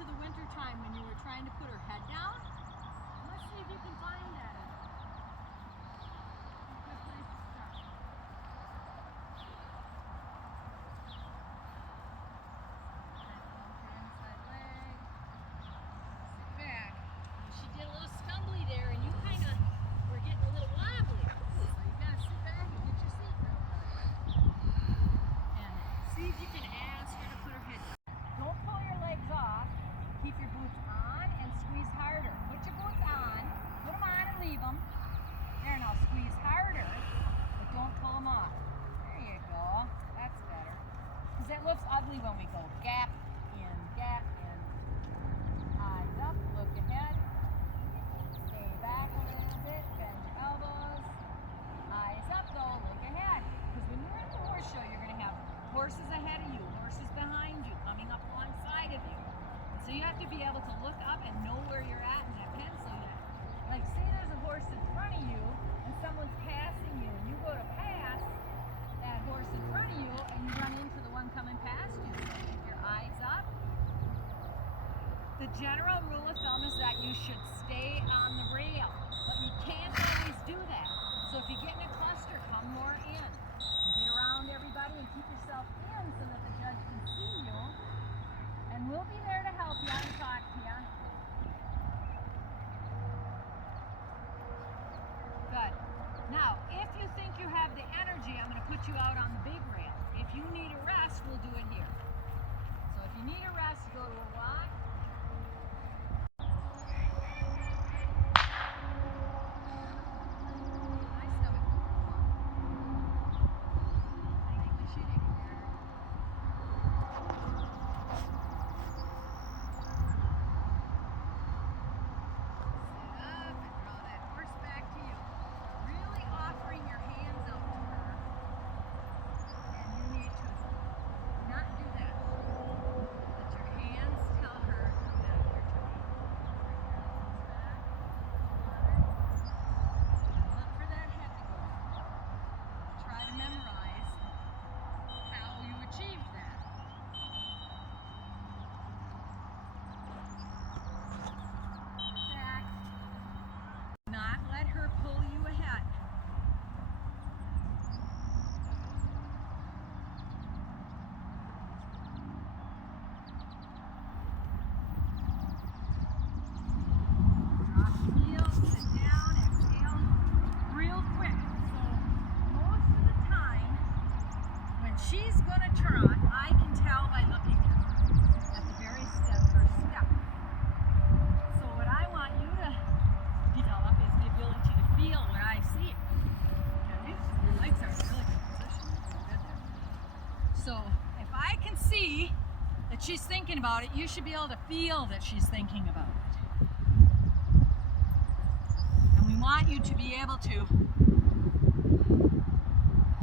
to the winter time when you were trying to put her head down? Let's see if you can find that. Good place to start. Inside leg. Sit back. She did a little stumbly there, and you kind of were getting a little wobbly. So you got to sit back and get your seat real good. And see if you can ask her to put her head down. Don't pull your legs off. Keep your boots on and squeeze harder. Put your boots on, put them on and leave them. There, now squeeze harder, but don't pull them off. There you go. That's better. Because it looks ugly when we go gap in, gap in. Eyes up, look ahead. Stay back a little bit, bend your elbows. Eyes up though, look ahead. Because when you're at the horse show, you're going to have horses ahead of you, horses behind you, coming up alongside of you. And so you have to be able to look up and know where you're at in that pencil unit. Like say there's a horse in front of you and someone's passing you and you go to pass that horse in front of you and you run into the one coming past you. So keep your eyes up. The general rule of thumb is that you should stay on the rail, but you can't always do that. So if you get in a cluster, come more in. Get around everybody and keep yourself in so that the judge can see you. And we'll be there to help you and talk to you. Good. Now, if you think you have the energy, I'm going to put you out on the big rail. If you need a rest, we'll do it here. So if you need a rest, go to a walk. She's going to turn, I can tell by looking at her at the very first step. So what I want you to develop is the ability to feel what I see. Okay? Your legs are in a really good position. You're good there. So if I can see that she's thinking about it, you should be able to feel that she's thinking about it. And we want you to be able to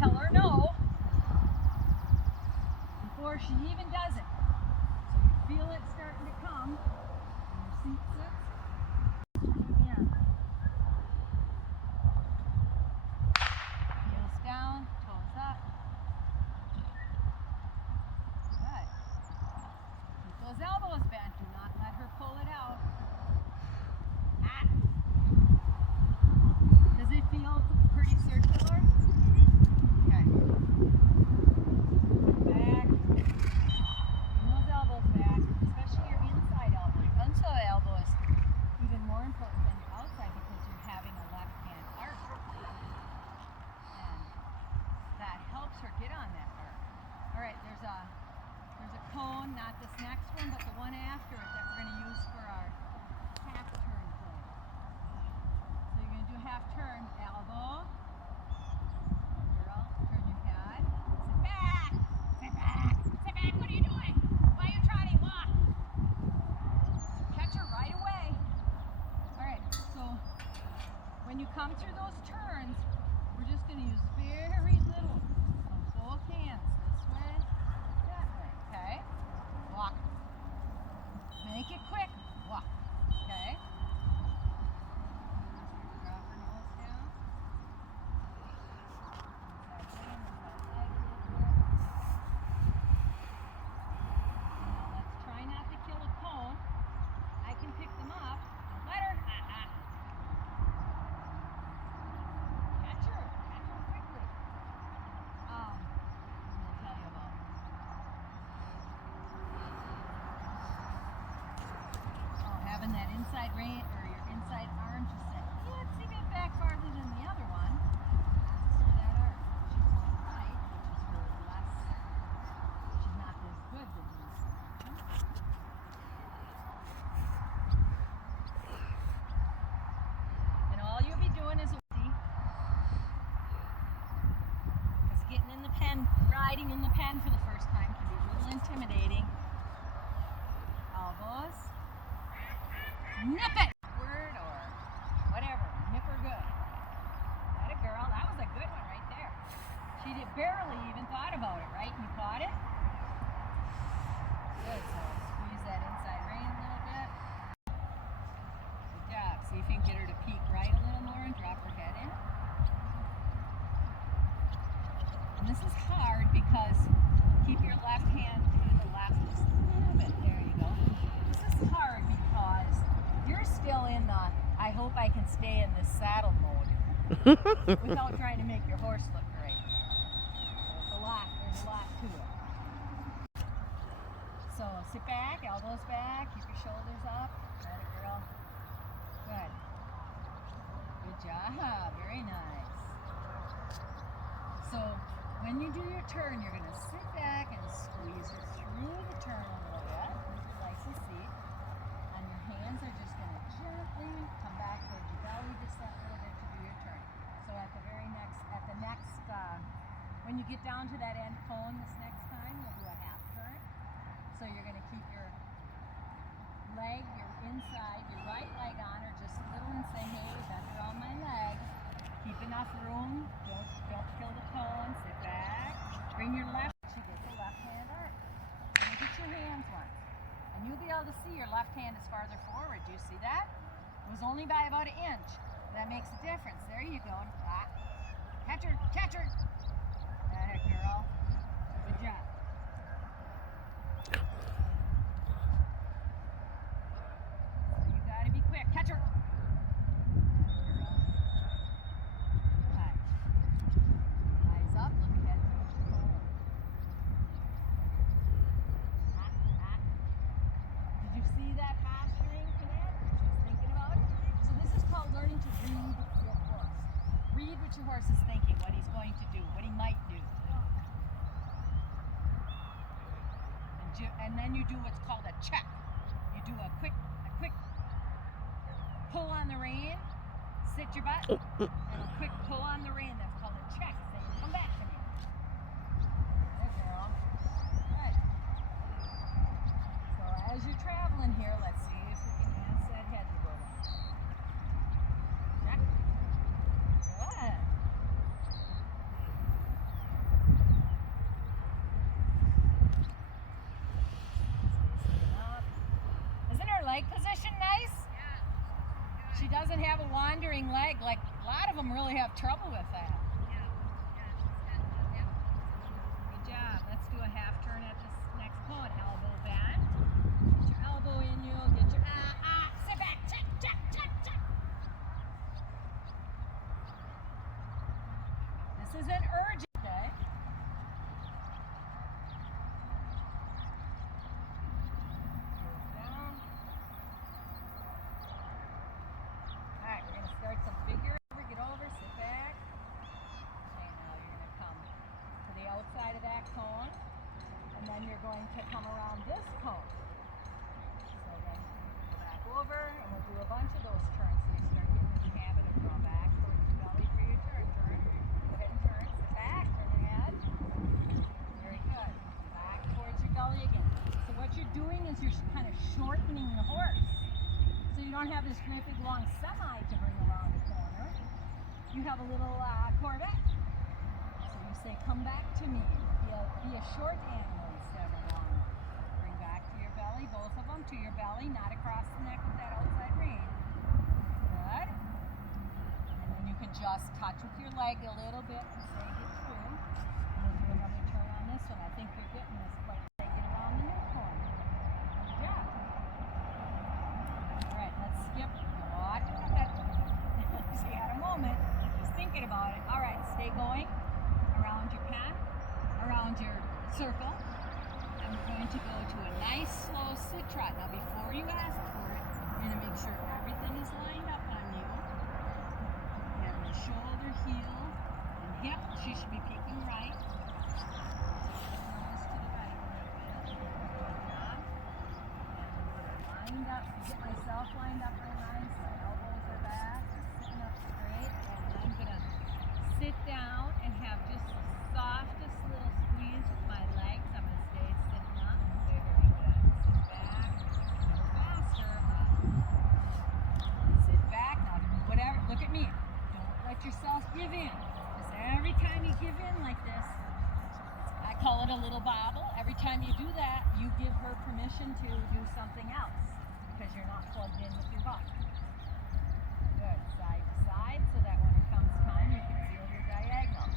tell her no before she even does it. So you feel it starting to come, and your seat sits, in. Heels down, toes up. Good. Keep those elbows bent, do not let her pull it out. Ah. Does it feel pretty circular? Okay. Back. Bring those elbows back, especially your inside elbow. Your inside elbow is even more important than your outside because you're having a left hand arc. And that helps her get on that arc. Alright, there's a cone, not this next one, but the one after it that we're going to use for our half turn play. So you're going to do half turn, elbow. Girl, turn your head. Sit back! Sit back! Sit back! What are you doing? Why are you trotting? Walk! Catch her right away. Alright, so when you come through those turns, we're just going to use very little of both hands. This way, that way. Okay? Walk. Make it quick. Walk. Okay? Drop her nose down. Now let's try not to kill a cone. inside rein or your inside arm, just say, yeah, it's a bit back farther than the other one. So that arm, she's going right, which is really less, she's not as good than this one. And all you'll be doing is getting in the pen, riding in the pen for the first time can be a little intimidating. Elbows. Nip it! Word or whatever. Nip her good. That a girl. That was a good one right there. She did barely even thought about it, right? You caught it? Good. So squeeze that inside rein a little bit. Good job. See if you can get her to peek right a little more and drop her head in. And this is hard because keep your left hand to the left just a little bit. There you go. This is hard because you're still in the I hope I can stay in this saddle mode without trying to make your horse look great. So there's a lot to it. So sit back, elbows back, keep your shoulders up. Got it, girl. Good. Good job. Very nice. So when you do your turn, you're going to sit back and squeeze her through the turn a little bit. There's your license seat. And your hands are just going to gently come back towards your belly just that little bit to do your turn. So at the next, when you get down to that end cone this next time, we'll do a half turn. So you're going to keep your leg, your inside, your right leg on her just a little and say, hey, bend around my leg. Keep enough room. Don't kill the cone. Sit back. Bring your left. She gets a left hand up. And get your hands once. And you'll be able to see your left hand is farther forward. Do you see that? It was only by about 1 inch. That makes a difference. There you go. Catch her. Catch her. That it, girl. Good job. So you gotta be quick. Catch her. Your horse is thinking, what he's going to do, what he might do. And then you do what's called a check. You do a quick pull on the rein, sit your butt, and a quick pull on the rein. That's called a check. Say, come back to me. There, girl. Good. So as you're traveling here, let's see if we can ask that head to go down. Check. Good. Leg position nice? Yeah. She doesn't have a wandering leg. Like a lot of them really have trouble with that. Yeah. Good job. Let's do a half turn at this next cone. Elbow bend. Get your elbow in you. Get your sit back. Check. This isn't urgent, okay? Start some figure over, get over, sit back. Okay, now you're going to come to the outside of that cone, and then you're going to come around this cone. So then go back over, and we'll do a bunch of those turns. So you start getting in the habit of going back towards your belly for your turn. Turn. Go ahead and turn. Sit back, turn your head. Very good. Back towards your belly again. So what you're doing is you're kind of shortening the horse. So you don't have this great big long semi to bring around the corner. You have a little Corvette. So you say, come back to me. Be a short animal instead of a long one. Bring back to your belly, both of them to your belly, not across the neck with that outside rein. Good. And then you can just touch with your leg a little bit and say, get through. And we'll do another turn on this one. I think you're getting this quite. Get around the new corner. Good job. Let's skip. So you had a moment, just thinking about it. All right, stay going around your pen, around your circle, and we're going to go to a nice slow sit trot. Now before you ask for it, going to make sure everything is lined up on you. You have your shoulder, heel, and hip. She should be peeking right. Nose to the right a little bit. Good job. And lined up. Get myself lined up real nice. My elbows are back. Sitting up straight. And I'm going to sit down and have just the softest little squeeze with my legs. I'm going to stay sitting up. Very, very good. Sit back. Faster. Sit back. Now, whatever. Look at me. Don't let yourself give in. Because every time you give in like this, I call it a little bobble. Every time you do that, you give her permission to do something else because you're not plugged in with your butt. Good. Side to side so that when it comes time, you can feel your diagonal.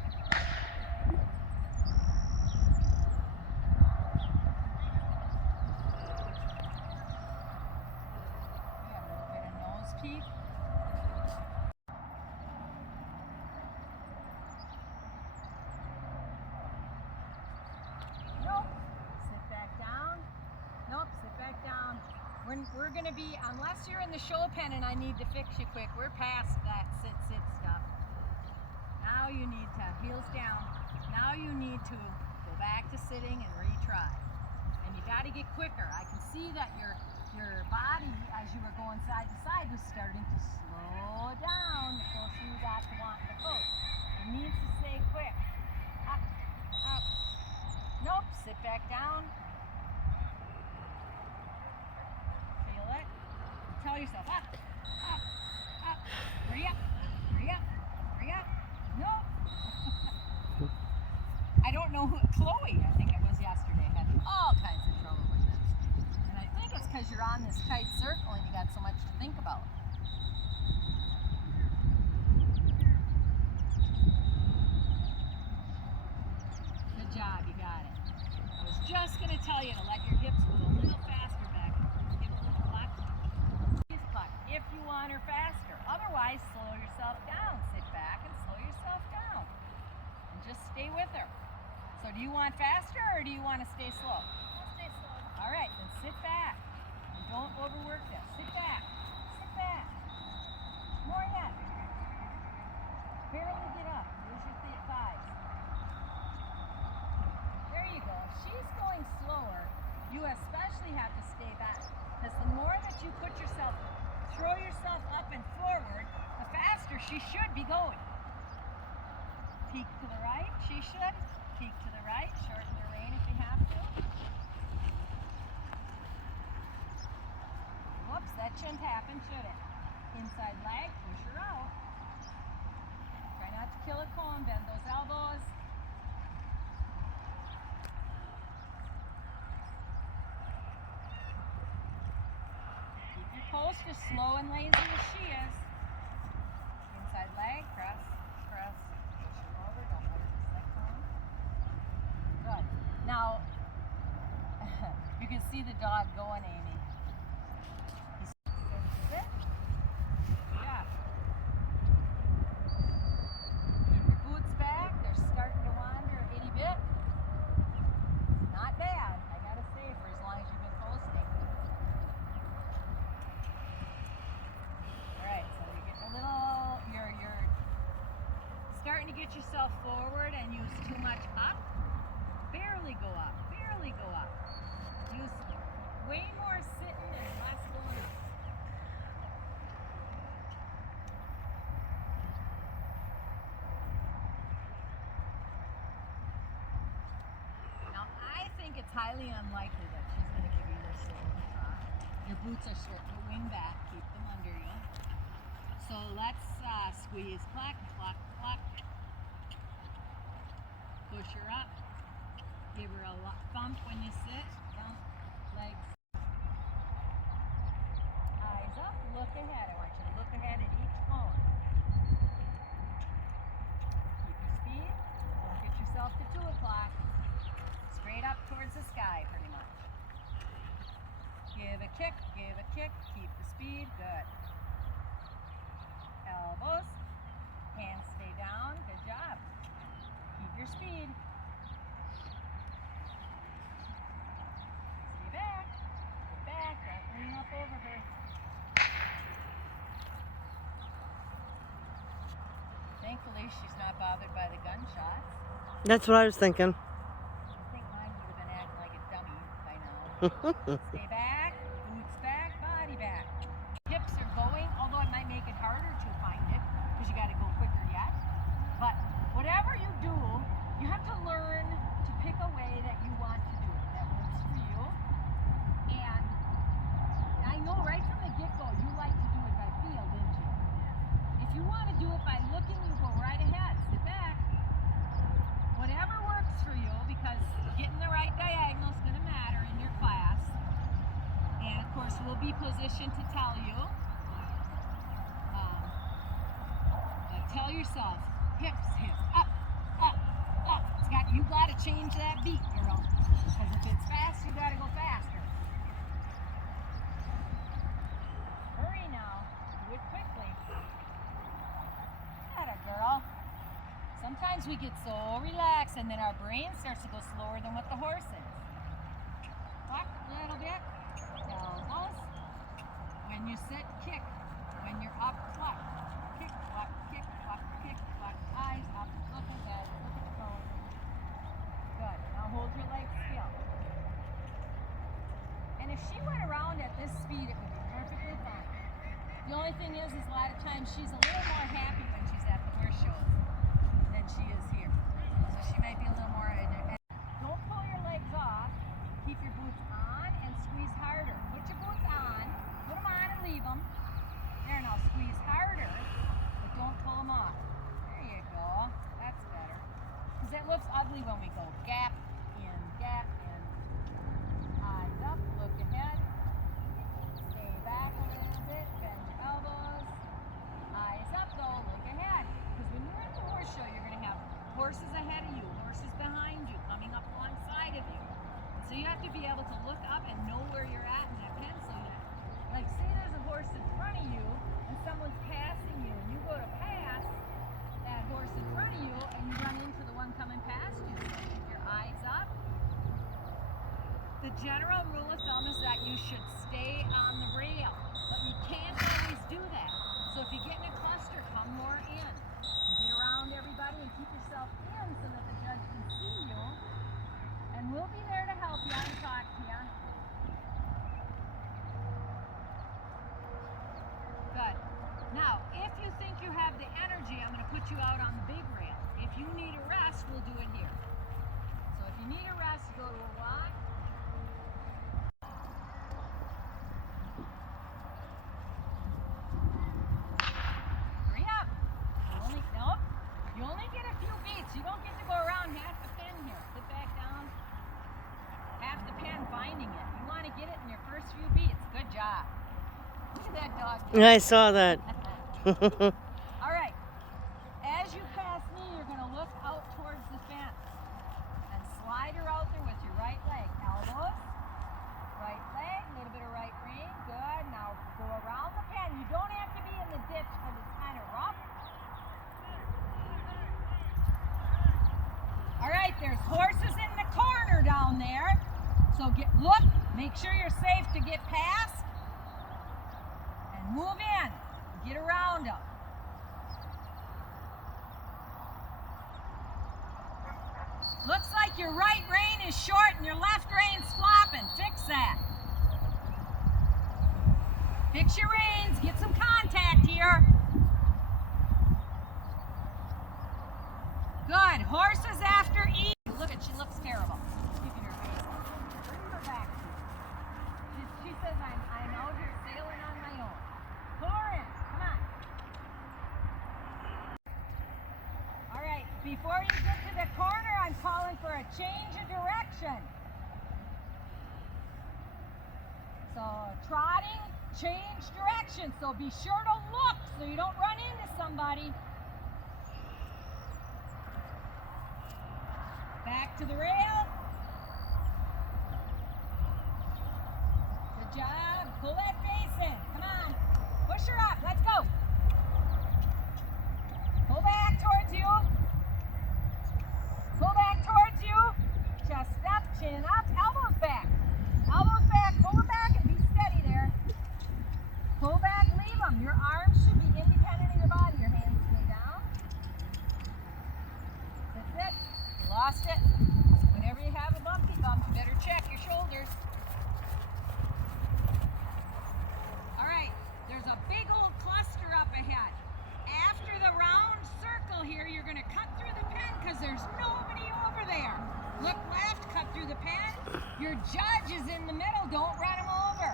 Yeah, a little bit of nose peek. Nope. Sit back down. Nope. Sit back down. We're going to be, unless you're in the show pen and I need to fix you quick, we're past that sit stuff. Now you need to, heels down, now you need to go back to sitting and retry. And you got to get quicker. I can see that your body, as you were going side to side, was starting to slow down the closer you got to wanting to coach. It needs to stay quick. Up, up. Nope, sit back down. Feel it. Tell yourself, up, up, up. Hurry up, hurry up, hurry up. Nope. I don't know who, Chloe, I think it was yesterday, had all kinds of trouble with this. And I think it's because you're on this tight circle and you got so much to think about. Good job, you got it. I was just going to tell you to let your hips move a little faster back. Give a little cluck. Squeeze cluck if you want her faster. Otherwise, slow yourself down. Sit back and slow yourself down. And just stay with her. So do you want faster or do you want to stay slow? I'll stay slow. All right, then sit back. And don't overwork this. Sit back. Sit back. More yet. Barely get up. Use your thighs. There you go. If she's going slower, you especially have to stay back. Because the more that you put yourself, throw yourself up and forward, the faster she should be going. Peek to the right, she should. Peek to the right, shorten the rein if you have to. Whoops, that shouldn't happen, should it? Inside leg, push her out. Try not to kill a cone, bend those elbows. Keep your post as slow and lazy as she is. Inside leg, press, press. Push her over, don't let her miss that cone. Good. Now, you can see the dog going, Amy. Sit. Yeah. Keep your boots back. They're starting to wander a itty bit. Not bad, I gotta say, for as long as you've been posting. Alright, so you're getting a little, you're starting to get yourself forward and use too much up. Barely go up, barely go up. Use way more sitting and less going up. Now, I think it's highly unlikely that she's going to give you this little try. Your boots are starting to wing back, keep them under you. So let's squeeze, cluck, cluck, cluck. Push her up. Give her a thump when you sit. Thump, legs. Eyes up, look ahead. I want you to look ahead at each cone. Keep your speed. Don't get yourself to 2 o'clock. Straight up towards the sky, pretty much. Give a kick, keep the speed. Good. Elbows. Hands stay down. Good job. Keep your speed. Stay back. Get back. Don't lean up over her. least she's not bothered by the gunshots. That's what I was thinking. I think mine would have been acting like a dummy by now. Stay back, boots back, body back. Hips are going, although it might make it harder to find it because you got to go quicker yet. But whatever you do, you have to learn to pick a way that you want to do it, that works for you. And I know right from the get-go you like to do it by feel, didn't you? If you want to do it by looking, you go right ahead. Sit back. Whatever works for you, because getting the right diagonal is going to matter in your class. And of course, we'll be positioned to tell you. But tell yourself, hips, hips, up, up, up. You got to change that beat, girl. Because if it's fast, you got to go faster. Hurry now. Do it quickly. Atta girl. Sometimes we get so relaxed and then our brain starts to go slower than what the horse is. Walk a little bit. Elbows. When you sit, kick. When you're up, cluck. Kick, cluck, kick, cluck, kick, cluck. Eyes up. Look at that. Look at the phone. Good. Now hold your legs still. And if she went around at this speed, it would be perfectly fine. The only thing is a lot of times she's a little more happy when she's at the horse shows than she is here. So she might be a little more. Don't pull your legs off. Keep your boots on and squeeze harder. Put your boots on, put them on and leave them. There, now squeeze harder, but don't pull them off. There you go. That's better. Because it looks ugly when we go gap in, gap in. Eyes up, look ahead. Stay back a little bit, bend your elbows. Eyes up though, look ahead. Because when you're at the horse show, you're going to have horses ahead of you, horses behind you, coming up alongside of you. So you have to be able to look up and know where you're at in that pencil unit. Like say there's a horse in front of you and someone's passing you and you go to pass that horse in front of you and you run into the one coming past you. So keep your eyes up. The general rule of thumb is that you should stay on the rail, but you can't always do that. So if you get in a cluster, come more in. Get around everybody and keep yourself in so that the judge can see you. And we'll be there to help you and talk to you. Good. Now, if you think you have the energy, I'm going to put you out on the big rail. If you need a rest, we'll do it here. So if you need a rest, go to a walk. Hurry up. You only get a few beats. You don't get to go around half the pen here. Sit back down. Half the pen finding it. You want to get it in your first few beats. Good job. Look at that dog. I saw that. All right. As you pass me, you're going to look out towards the fence and slide her out there with your right leg. Elbows. Right leg. A little bit of right rein. Good. Now go around the pen. You don't have to be in the ditch because it's kind of rough. All right, there's horses in the corner down there. So look, make sure you're safe to get past. And move in. Get around them. Looks like your right rein is short and your left rein's flopping. Fix that. Fix your reins. Get some contact here. Good. Horses after E. Look at, she looks terrible. Keeping her face on. Bring her back to you. She says, I'm out here sailing on my own. Pull her in. Come on. All right. Before you get to the corner, I'm calling for a change of direction. So trotting, change direction. So be sure to look so you don't run into somebody. Back to the rail. Good job. Pull that face in. Come on. Push her up. Let's go. Pull back towards you. Pull back towards you. Chest up, chin up, elbows back. Elbows back. Pull them back and be steady there. Pull back, leave them. Your arms should be independent of your body. Your hands stay down. judge is in the middle. Don't run him over.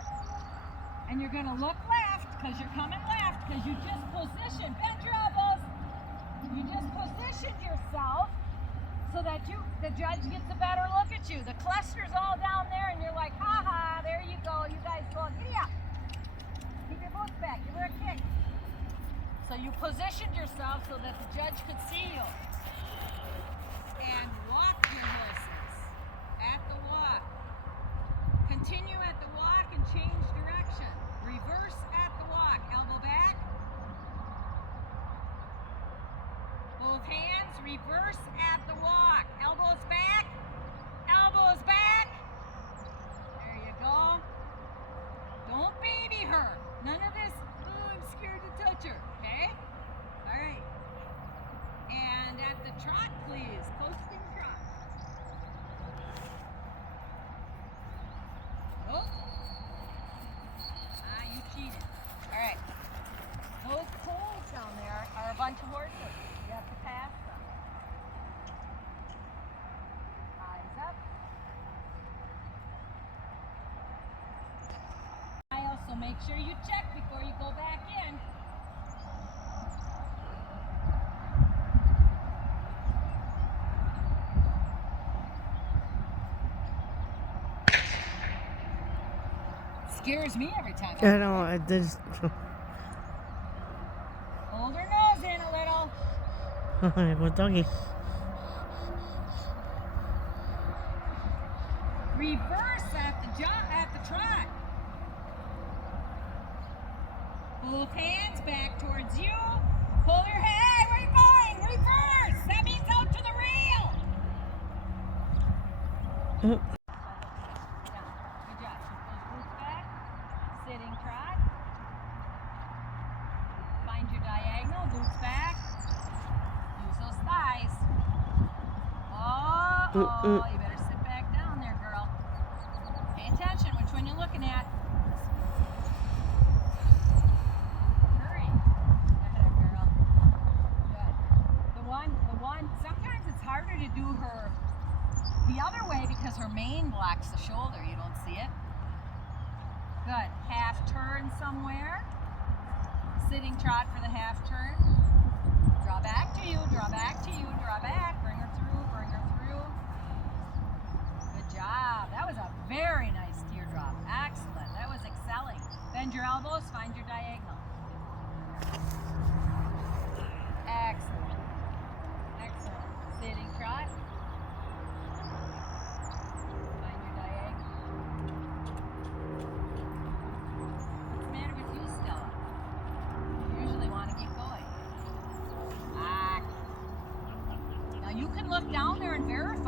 And you're going to look left because you're coming left because you just positioned. Bend your elbows. You just positioned yourself so that the judge gets a better look at you. The cluster's all down there and you're like, ha ha, there you go. You guys go, giddy up. Keep your boots back. Give her a kick. So you positioned yourself so that the judge could see you. And walk your horses at the walk. Continue at the walk and change direction. Reverse at the walk. Elbow back. Both hands, reverse at the walk. Elbows back. Elbows back. There you go. Don't baby her. None of this, oh, I'm scared to touch her. Okay? All right. And at the trot, please. Posting trot. Oh. Ah, you cheated. All right. Those poles down there are a bunch of horses. You have to pass them. Eyes up. So make sure you check before you go back in. Scares me every time. I know. I just. Hold her nose in a little. What doggy? Reverse at the trot. Both hands back towards you. Pull your head. Hey, where you going? Reverse. That means out to the rail. Oh. Yeah, good job. Keep those boots back. Sitting trot. Find your diagonal. Boots back. Use those thighs. Oh, you better sit back down there, girl. Pay attention which one you're looking at. Sometimes it's harder to do her the other way because her mane blocks the shoulder. You don't see it. Good. Half turn somewhere. Sitting trot for the half turn. Draw back to you, draw back to you, draw back. Bring her through, bring her through. Good job. That was a very nice teardrop. Excellent. That was excelling. Bend your elbows, find your diagonal. Excellent. Excellent. Sitting trot. Find your diagonal. What's the matter with you, Stella? You usually want to get going. Ah. Now you can look down there and verify.